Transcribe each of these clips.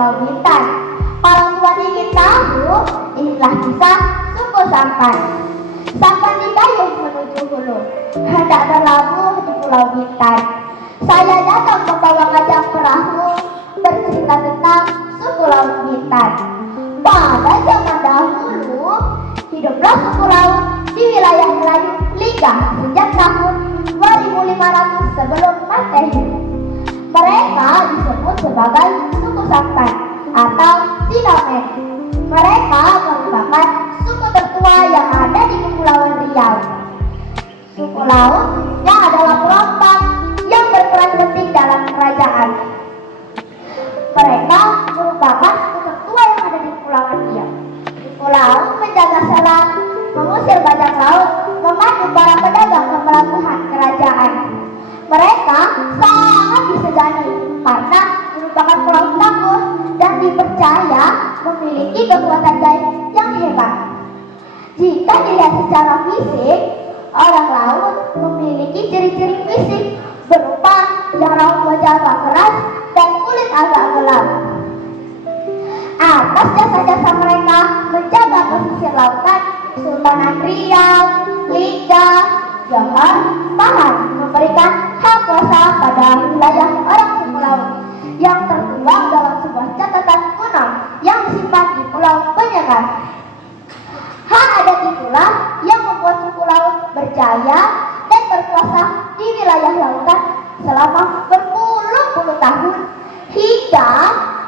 Pulau Bintan. Kalau Tuan ingin tahu, inilah kisah suku Sampan. Sampan dikayuh menuju hulu, hendak berlabuh di Pulau Bintan. Saya datang membawa kajang perahu, bercerita tentang suku Laut Bintan. Pada zaman dahulu, hiduplah suku laut di wilayah Melayu Lingga sejak tahun 2500 sebelum Masehi. Mereka disebut sebagai suku Sampan atau Sinomen. Mereka merupakan suku tertua yang ada di Kepulauan Riau. Suku lautnya adalah perompang yang berperan penting dalam kerajaan. Mereka merupakan suku tertua yang ada di Kepulauan Riau. Suku laut menjaga selat, mengusir bajak laut, memandu para pedagang ke pelabuhan kerajaan. Mereka sangat disegani karena merupakan pulau tangguh dan dipercaya memiliki kekuatan gaib yang hebat. Jika dilihat secara fisik, orang laut memiliki ciri-ciri fisik berupa yang raut wajah agak keras dan kulit agak gelap. Atas jasa-jasa mereka menjaga pesisir lautan, Sultanan Riau, Lingga, Johor, Pahang memberikan hak kuasa pada wilayah orang suku laut yang tertuang dalam sebuah catatan kuno yang disimpan di Pulau Penyengat. Hak adat itulah yang membuat suku laut berjaya dan berkuasa di wilayah lautan selama berpuluh-puluh tahun hingga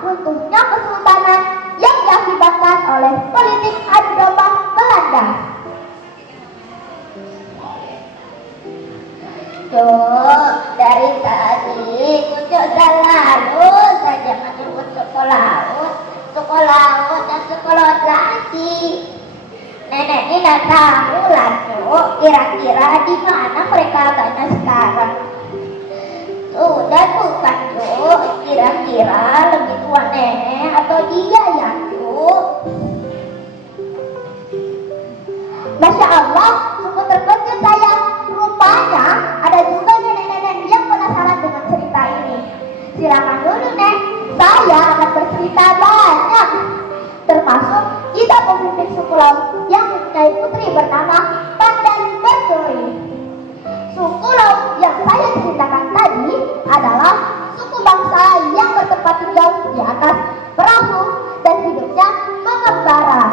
runtuhnya kesultanan yang diakibatkan oleh politik adu domba Belanda. Dari tadi Kucuk selalu saja menyebut suku laut dan suku laut lagi. Nenek ini tidak tahu lah, Cuk, kira-kira di mana mereka agaknya sekarang. Sudah bukan, Cuk, kira-kira lebih tua nenek atau dia ya, Cuk? Masya Allah, sungguh terkejut saya. Rupanya ada juga nenek-nenek yang penasaran dengan cerita ini. Silakan dulu, Nek, saya akan bercerita banyak, termasuk kita pemimpin suku laut yang mempunyai putri bernama Pandan Berduri. Suku laut yang saya ceritakan tadi adalah suku bangsa yang bertempat tinggal di atas perahu dan hidupnya mengembara.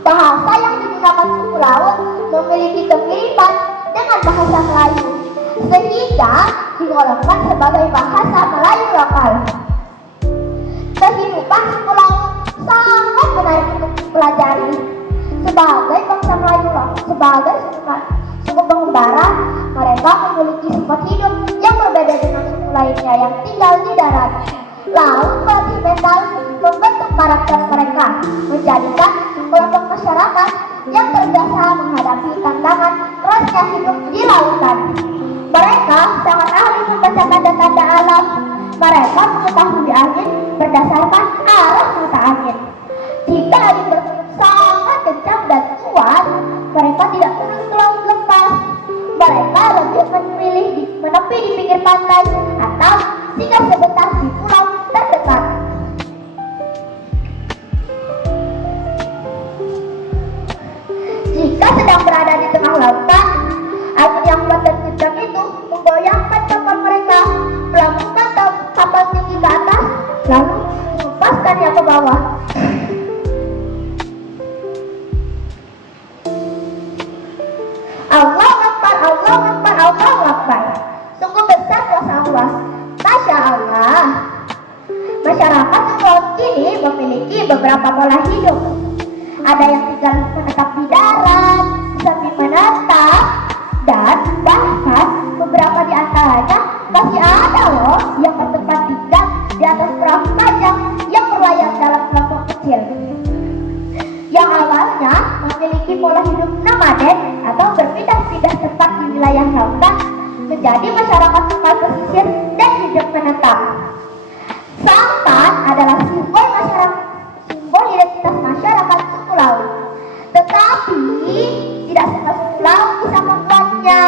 Bahasa yang digunakan suku laut memiliki kemiripan dengan bahasa Melayu, sehingga digolongkan sebagai bahasa Melayu lokal. Kehidupan suku laut sangat menarik untuk dipelajari. Sebagai bangsa Melayu, sebagai suku pengembara, mereka memiliki sifat hidup yang berbeda dengan suku lainnya yang tinggal di darat. Laut melatih mental, membentuk karakter mereka, menjadikan kelompok masyarakat yang terbiasa menghadapi tantangan kerasnya hidup di lautan. Mereka sangat ahli membaca tanda-tanda alam. Mereka mengetahui angin berdasarkan arah mata angin. Jika angin bertiup sangat kencang dan kuat, mereka tidak turun ke laut lepas. Mereka lebih memilih menepi di pinggir pantai atau singgah sebentar di pulau terdekat. Jika sedang berada di tengah lautan, angin yang kuat dan kencang itu menggoyangkan kapal mereka, melambungkan kapal tinggi ke atas, lalu melepaskannya ke bawah. Allahu Akbar, Allahu Akbar, Allahu Akbar. Sungguh besar kuasa Allah. Masya Allah. Masyarakat suku laut kini memiliki beberapa pola hidup. Ada yang tinggal menetap di darat, sambil menetap, dan bahkan beberapa di antaranya masih ada loh yang bertempat tinggal di atas perahu panjang yang berlayar dalam kelompok kecil. Yang awalnya memiliki pola hidup nomaden atau berpindah-pindah tempat di wilayah lautan menjadi masyarakat lokal pesisir dan hidup menetap. Sampan adalah simbol identitas masyarakat suku laut. Tetapi tidak semua suku laut bisa membuatnya.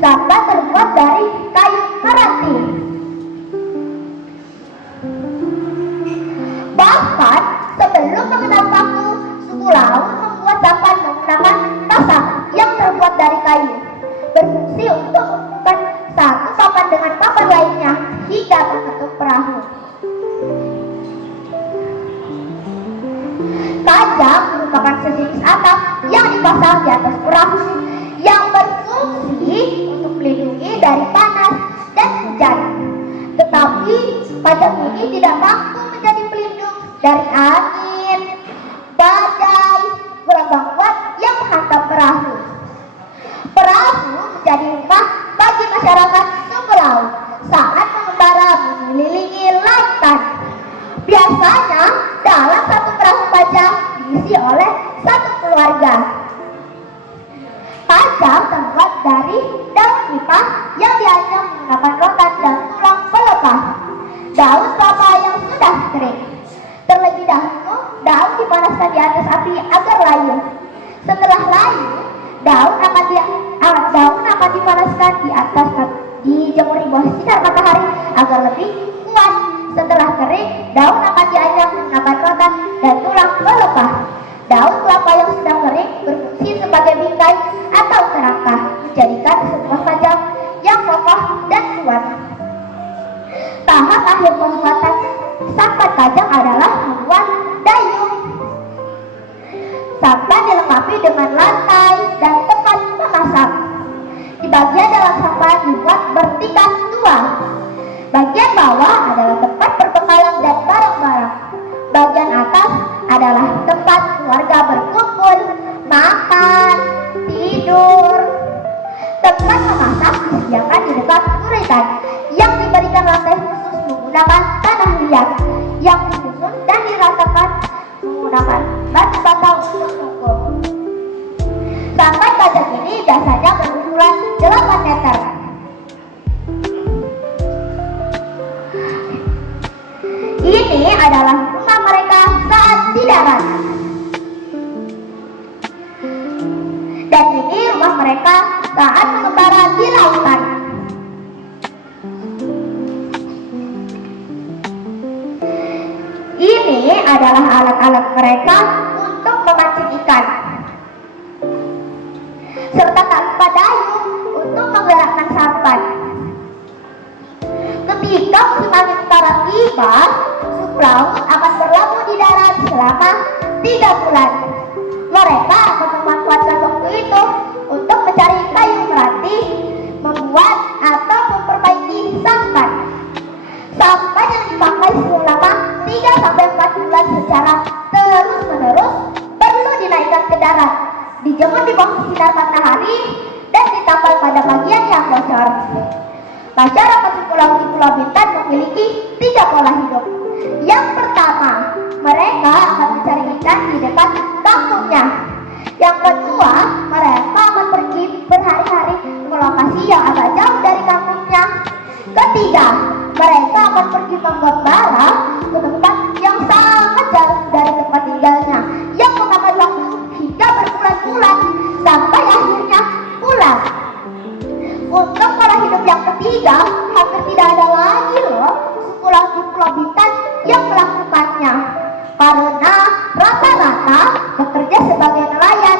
Sampan terbuat dari kayu meranti. Bahkan sebelum mengenal paku, suku laut membuat sampan menggunakan pasak yang terbuat dari kayu, berfungsi untuk menghubungkan satu papan dengan papan lainnya hingga membentuk perahu. Kajang merupakan sejenis atap yang dipasang di atas perahu yang berfungsi untuk melindungi dari panas dan hujan. Tetapi kajang ini tidak mampu menjadi pelindung dari angin, badai, gelombang kuat yang menghantam perahu. Perahu menjadi rumah bagi masyarakat suku laut saat mengembara mengelilingi lautan. Biasanya dalam satu perahu kajang diisi oleh satu keluarga. Kajang terbuat dari daun nipah yang dianyam menggunakan rotan dan tulang pelepah. Daun kelapa yang sudah kering. Terlebih dahulu, daun dipanaskan di atas api agar layu. Setelah layu, daun akan dipanaskan dijemur di bawah sinar matahari agar lebih kuat. Setelah kering, daun akan dianyam menggunakan rotan dan tulang pelepah. Daun kelapa yang sudah kering berfungsi sebagai bingkai atau kerangka, menjadikan sebuah kajang yang kokoh dan kuat. Tahap akhir pembuatan sampan kajang adalah membuat dayung. Sampan dilengkapi dengan lantai dan tempat memasak. Di bagian dalam sampan dibuat bertingkat dua. Bagian bawah adalah tempat perbekalan dan barang-barang. Bagian atas adalah tempat keluarga berkumpul, makan, tidur. Tempat memasak disediakan di dekat kuritan yang diberikan lantai khusus menggunakan tanah liat yang disusun dan diratakan menggunakan batu bata untuk tungku. Sampan kajang ini biasanya berukuran 8 meter. Ini adalah rumah mereka saat di darat. Dan ini rumah mereka saat mengembara di lautan. Ini adalah alat-alat mereka untuk memancing ikan, serta tak lupa dayung untuk menggerakkan sampan. Ketika musim angin utara tiba, suku laut akan berlabuh di darat selama 3 bulan. Mereka akan memanfaatkan waktu itu untuk mencari kayu meranti, membuat atau memperbaiki sampan. Sampan yang dipakai selama 3-4 bulan secara terus-menerus perlu dinaikkan ke darat, dijemur di bawah sinar matahari, dan ditambal pada bagian yang bocor. Masyarakat suku laut di Pulau Bintan memiliki 3 pola hidup. Yang pertama, mereka akan mencari ikan di dekat kampungnya. Yang kedua, mereka akan pergi berhari-hari ke lokasi yang agak jauh dari kampungnya. Ketiga, mereka akan pergi mengembara ke tempat yang sangat jauh dari tempat tinggalnya, yang memakan waktu hingga berbulan-bulan sampai akhirnya pulang. Untuk pola hidup yang ketiga, hampir tidak ada lagi loh suku laut di Pulau Bintan yang melakukannya, karena rata-rata bekerja sebagai nelayan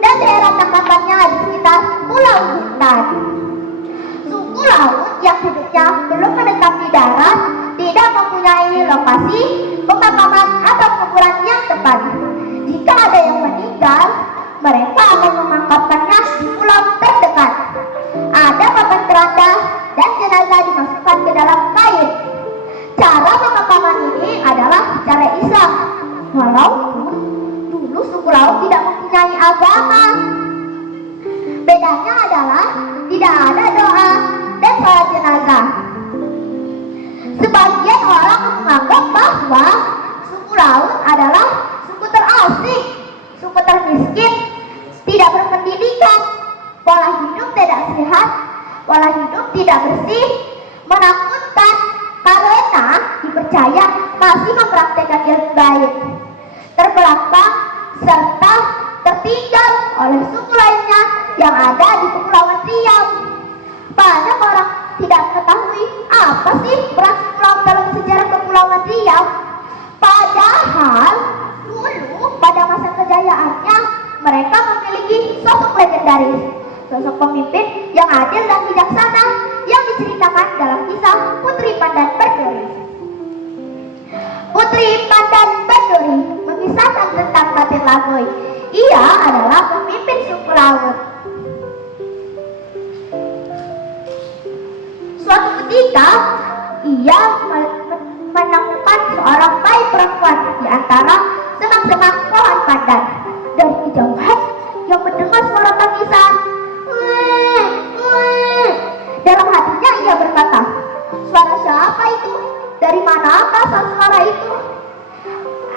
dan daerah tangkapannya di sekitar Pulau Bintan. Suku laut yang hidupnya belum mendekati darat tidak mempunyai lokasi pemakaman atau kuburan yang tepat. Jika ada yang meninggal, mereka akan memangkapkannya di pulau terdekat. Ada papan keranda dan jenazah dimasukkan ke dalam kain. Cara pemakaman ini adalah cara Islam, walaupun dulu suku laut tidak mempunyai agama. Bedanya adalah tidak ada doa dan salat jenazah. Sebagian orang menganggap bahwa suku laut adalah suku terasing, suku termiskin, tidak berpendidikan, pola hidup tidak sehat, pola hidup tidak bersih, menakutkan karena dipercaya masih mempraktekkan ilmu gaib, terbelakang serta tertinggal oleh suku lainnya yang ada di Kepulauan Riau. Banyak orang tidak mengetahui apa sih peran suku laut dalam sejarah Kepulauan Riau. Padahal Mereka memiliki sosok legendaris, sosok pemimpin yang adil dan bijaksana yang diceritakan dalam kisah Putri Pandan Berduri. Putri Pandan Berduri mengisahkan tentang Batin Lagoy. Ia adalah pemimpin suku laut. Suatu ketika, ia menemukan seorang bayi perempuan di antara semak-semak pohon pandan. Dari kejauhan, ia mendengar suara tangisan. Dalam hatinya ia berkata, "Suara siapa itu? Dari mana asal suara itu?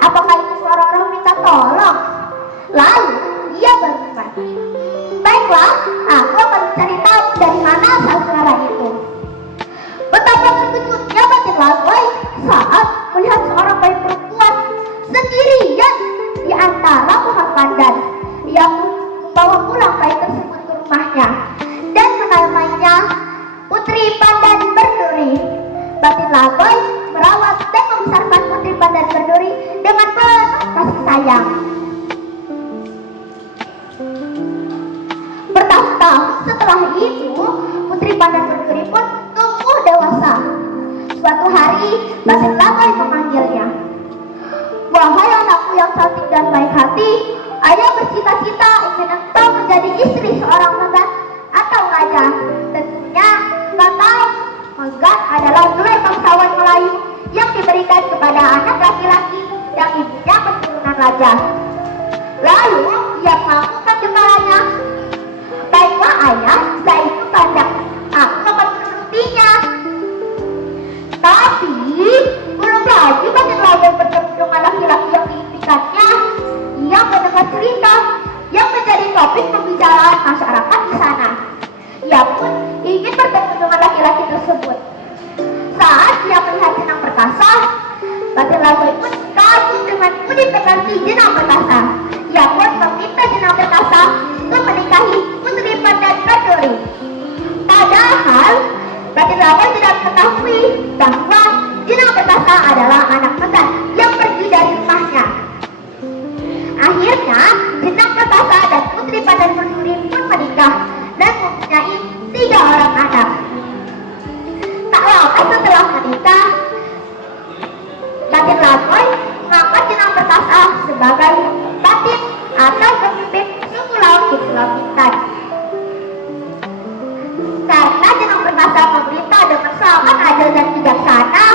Apakah itu suara orang minta tolong?" Lalu ia berfirman, "Baiklah, aku akan mencari tahu dari mana asal suara itu." Betapa terkejutnya Batin Lagoy saat melihat seorang bayi perempuan sendirian di antara pohon pandan. Ia pun membawa pulang bayi tersebut ke rumahnya dan menamainya Putri Pandan Berduri. Batin Lagoy merawat dan membesarkan Putri Pandan Berduri dengan penuh kasih sayang. Bertahun-tahun setelah itu, Putri Pandan Berduri pun tumbuh dewasa. Suatu hari, Batin Lagoy memanggilnya. "Wahai anakku yang cantik dan baik hati, ayah bercita-cita ingin engkau menjadi istri seorang Megat atau raja." Tentunya engkau tahu, Megat adalah nilai bangsawan Melayu yang diberikan kepada anak laki-laki yang ibunya keturunan raja. Lalu ia menganggukkan kepalanya. "Baiklah ayah, jika itu kehendak, aku akan menurutinya." Tapi belum lagi Batin Lagoy bertemu dengan laki-laki yang diimpikannya. Ia mendengar cerita yang menjadi topik pembicaraan masyarakat di sana. Ia pun ingin bertemu dengan laki-laki tersebut. Saat ia melihat jenang perkasa, Batin Lagoy pun kagum dengan budi pekerti jenang perkasa. Ia pun meminta jenang perkasa untuk menikahi Putri Pandan Berduri. Padahal Batin Lagoy tidak mengetahui bahwa jenang perkasa adalah anak Megat yang pergi dari rumahnya. Akhirnya, jenang perkasa dan Putri Pandan Berduri pun menikah dan mempunyai 3 orang anak. Tak lama setelah menikah, Batin Lagoy mengangkat jenang perkasa sebagai batin atau pemimpin suku laut di Pulau Bintan. Karena jenang perkasa memerintah dengan sangat adil dan bijaksana,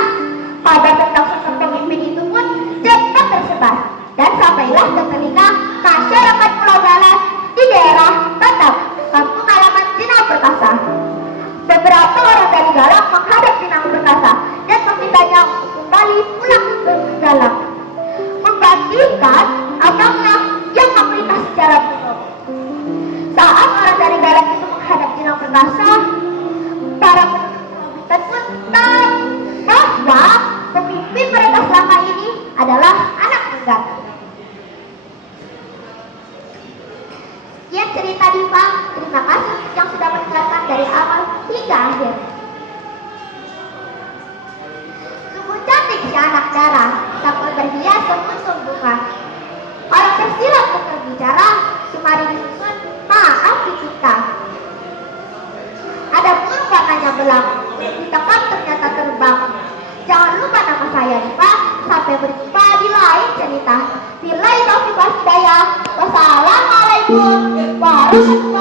pada tentang sosok pemimpin itu pun cepat tersebar dan sampailah ke telinga masyarakat Pulau Galas di daerah Batam, kampung halaman jenang perkasa. Beberapa orang dari Galang menghadap jenang perkasa dan memintanya untuk kembali pulang ke Galang, membandingkan agama yang memerintah secara penuh. Saat orang dari Galang itu menghadap jenang perkasa, para penduduk Pulau Bintan pun tahu bahwa pemimpin mereka selama ini adalah anak Megat. Sekian cerita Diva. Terima kasih yang sudah mendengarkan dari awal hingga akhir. Sungguh cantik si anak darah, sambil berhias semuntung bunga. Orang tersilap untuk berbicara, kemari disusun maaf dicipta. Ada burung warnanya belang, ditangkap ternyata terbang. Jangan lupa nama saya Diva. Sampai berjumpa di lain cerita. Billahi taufiq wal hidayah. Wassalamualaikum warahmatullahi wabarakatuh.